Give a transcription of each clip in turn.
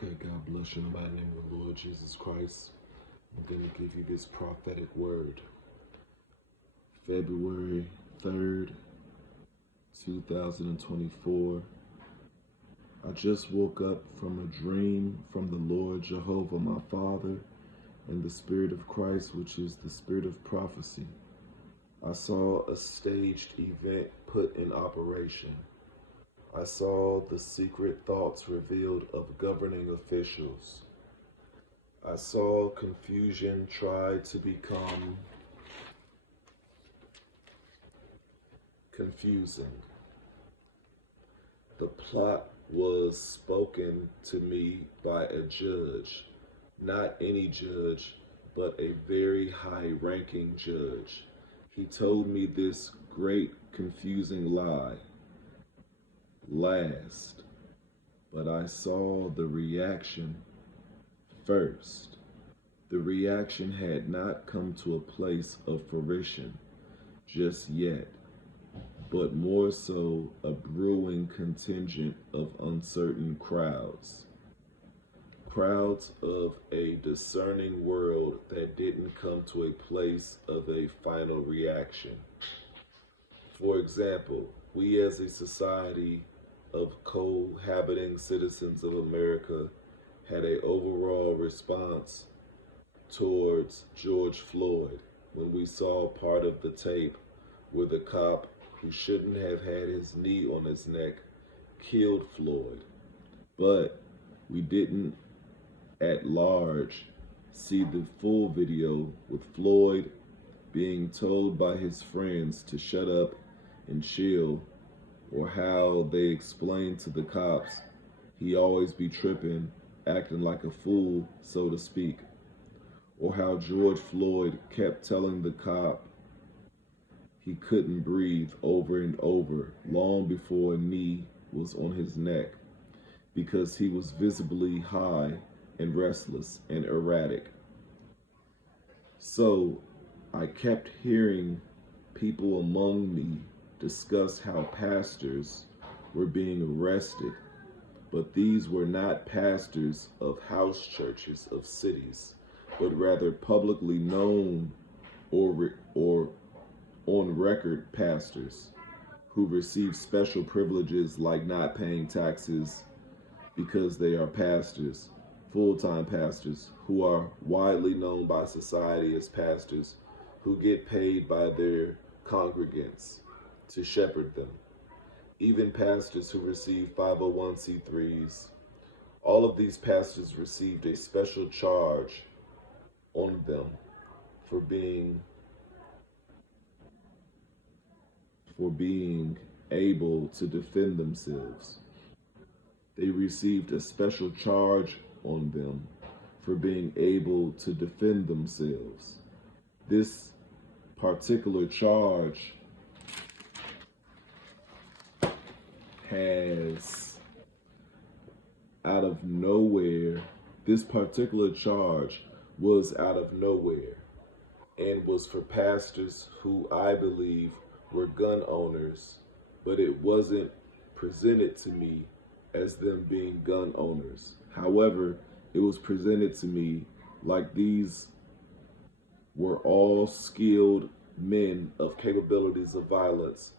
Okay, God bless you in the mighty name of the Lord Jesus Christ. I'm going to give you this prophetic word. February 3rd, 2024. I just woke up from a dream from the Lord Jehovah, my Father, and the Spirit of Christ, which is the Spirit of prophecy. I saw a staged event put in operation. I saw the secret thoughts revealed of governing officials. I saw confusion try to become confusing. The plot was spoken to me by a judge, not any judge, but a very high-ranking judge. He told me this great confusing lie last, but I saw the reaction first. The reaction had not come to a place of fruition just yet, but more so a brewing contingent of uncertain crowds. Crowds of a discerning world that didn't come to a place of a final reaction. For example, we as a society of cohabiting citizens of America had an overall response towards George Floyd when we saw part of the tape where the cop who shouldn't have had his knee on his neck killed Floyd. But we didn't at large see the full video with Floyd being told by his friends to shut up and chill, or how they explained to the cops he always be tripping, acting like a fool, so to speak, or how George Floyd kept telling the cop he couldn't breathe over and over long before a knee was on his neck because he was visibly high and restless and erratic. So I kept hearing people among me discuss how pastors were being arrested, but these were not pastors of house churches of cities, but rather publicly known or on record pastors who receive special privileges like not paying taxes because they are pastors, full-time pastors who are widely known by society as pastors who get paid by their congregants to shepherd them. Even pastors who receive 501c3s. All of these pastors received a special charge on them for being able to defend themselves. They received a special charge on them for being able to defend themselves. This particular charge has this particular charge was out of nowhere and was for pastors who I believe were gun owners, but it wasn't presented to me as them being gun owners. However, it was presented to me like these were all skilled men of capabilities of violence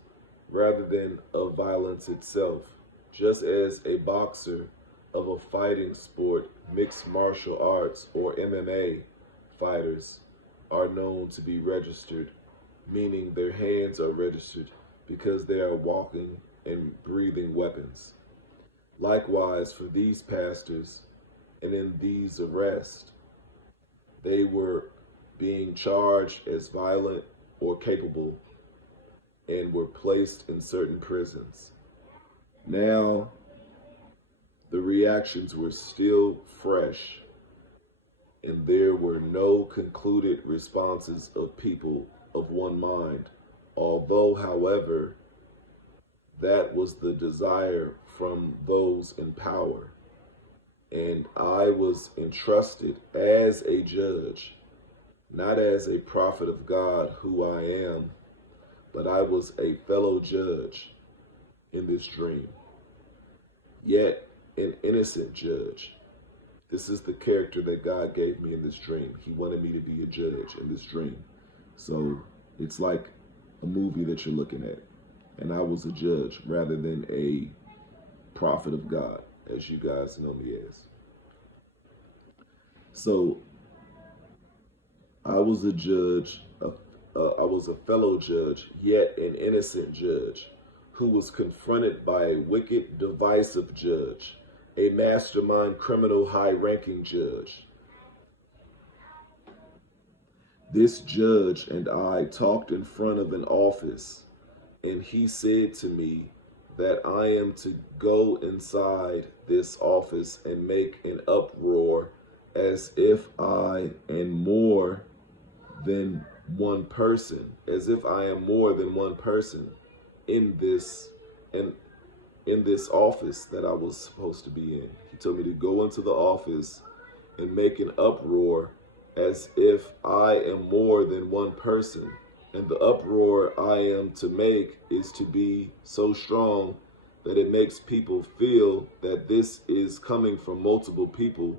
rather than of violence itself, just as a boxer of a fighting sport, mixed martial arts, or MMA fighters are known to be registered, meaning their hands are registered because they are walking and breathing weapons. Likewise, for these pastors and in these arrests, they were being charged as violent or capable and were placed in certain prisons. Now, the reactions were still fresh, and there were no concluded responses of people of one mind, although, however, that was the desire from those in power. And I was entrusted as a judge, not as a prophet of God who I am, but I was a fellow judge in this dream, yet an innocent judge, This is the character that God gave me in this dream. He wanted me to be a judge in this dream. So it's like a movie that you're looking at. And I was a judge rather than a prophet of God, as you guys know me as. So I was a judge, I was a fellow judge, yet an innocent judge, who was confronted by a wicked, divisive judge, a mastermind, criminal, high-ranking judge. This judge and I talked in front of an office, and he said to me that I am to go inside this office and make an uproar as if I am more than one person, as if I am more than one person in this in this office that I was supposed to be in. He told me to go into the office and make an uproar as if I am more than one person. And the uproar I am to make is to be so strong that it makes people feel that this is coming from multiple people,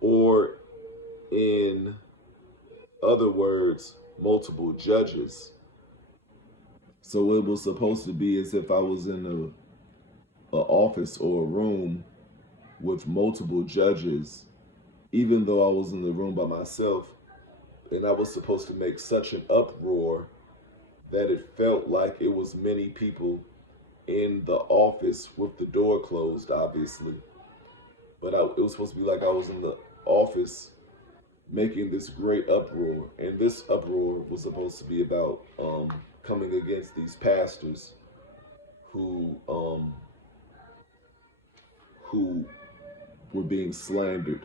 or in other words, multiple judges. So it was supposed to be as if I was in a office or a room with multiple judges, even though I was in the room by myself, and I was supposed to make such an uproar that it felt like it was many people in the office with the door closed, obviously. But it was supposed to be like I was in the office making this great uproar. And this uproar was supposed to be about coming against these pastors who were being slandered.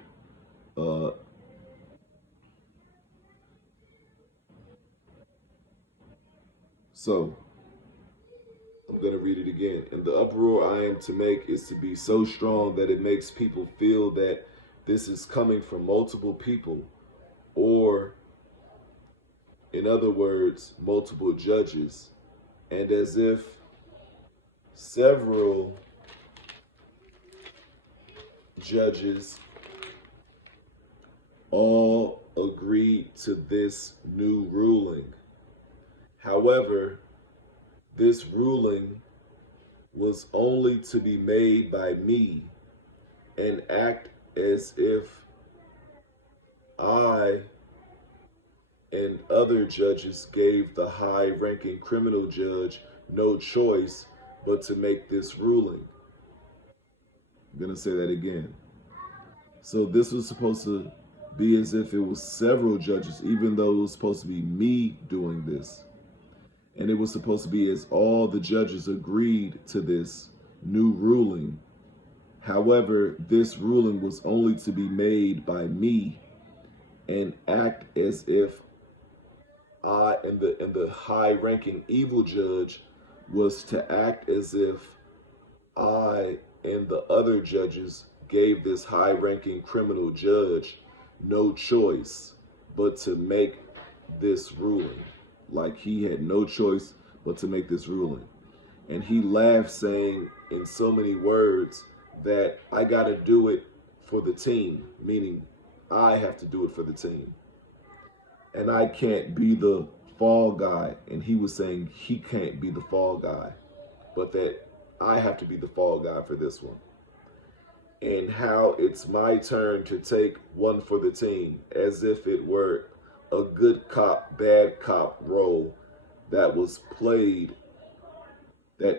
So I'm going to read it again. And the uproar I am to make is to be so strong that it makes people feel that this is coming from multiple people, or in other words, multiple judges, and as if several judges all agreed to this new ruling. However, this ruling was only to be made by me and act as if I and other judges gave the high-ranking criminal judge no choice but to make this ruling. I'm going to say that again. So this was supposed to be as if it was several judges, even though it was supposed to be me doing this. And it was supposed to be as all the judges agreed to this new ruling. However, this ruling was only to be made by me and act as if I and the high-ranking evil judge was to act as if I and the other judges gave this high-ranking criminal judge no choice but to make this ruling. Like he had no choice but to make this ruling. And he laughed, saying in so many words that I got to do it for the team, meaning I have to do it for the team. And I can't be the fall guy. And he was saying he can't be the fall guy, but that I have to be the fall guy for this one. And how it's my turn to take one for the team, as if it were a good cop, bad cop role that was played, as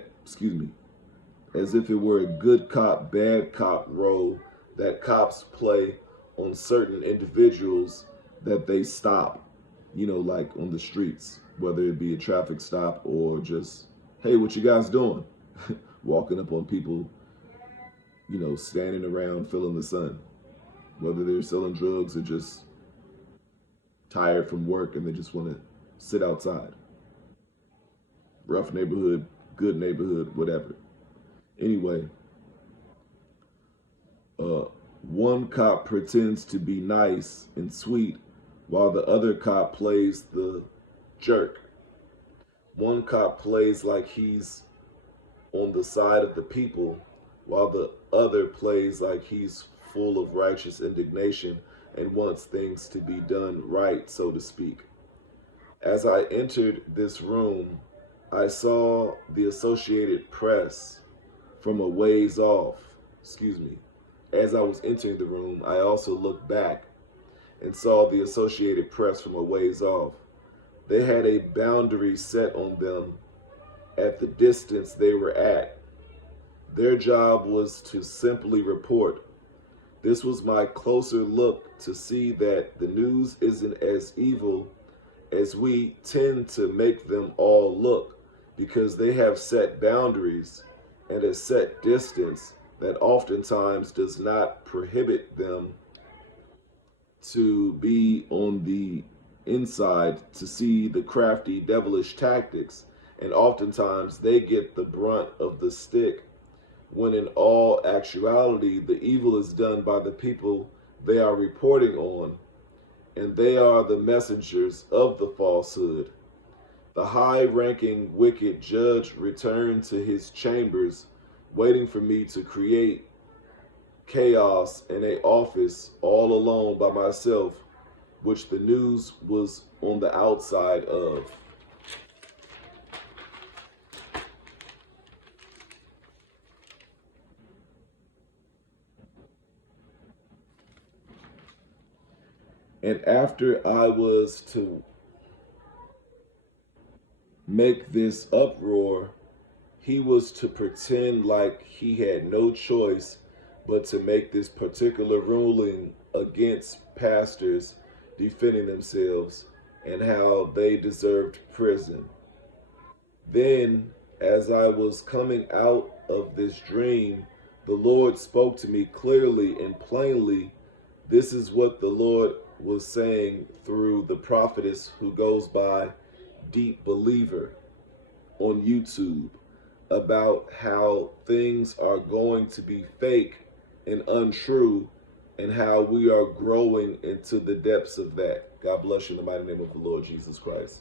if it were a good cop, bad cop role that cops play on certain individuals that they stop, like on the streets, whether it be a traffic stop or just, hey, what you guys doing? Walking up on people, standing around feeling the sun, whether they're selling drugs or just tired from work and they just want to sit outside. Rough neighborhood, good neighborhood, whatever. Anyway, one cop pretends to be nice and sweet while the other cop plays the jerk. One cop plays like he's on the side of the people while the other plays like he's full of righteous indignation and wants things to be done right, so to speak. As I entered this room, I saw the Associated Press from a ways off. Excuse me. As I was entering the room, I also looked back and saw the Associated Press from a ways off. They had a boundary set on them at the distance they were at. Their job was to simply report. This was my closer look to see that the news isn't as evil as we tend to make them all look, because they have set boundaries and a set distance that oftentimes does not prohibit them to be on the inside to see the crafty, devilish tactics. And oftentimes they get the brunt of the stick, when in all actuality, the evil is done by the people they are reporting on, and they are the messengers of the falsehood. The high-ranking wicked judge returned to his chambers, waiting for me to create chaos in an office all alone by myself, which the news was on the outside of. And after I was to make this uproar, he was to pretend like he had no choice but to make this particular ruling against pastors defending themselves and how they deserved prison. Then, as I was coming out of this dream, the Lord spoke to me clearly and plainly. This is what the Lord was saying through the prophetess who goes by Deep Believer on YouTube, about how things are going to be fake and untrue, and how we are growing into the depths of that. God bless you in the mighty name of the Lord Jesus Christ.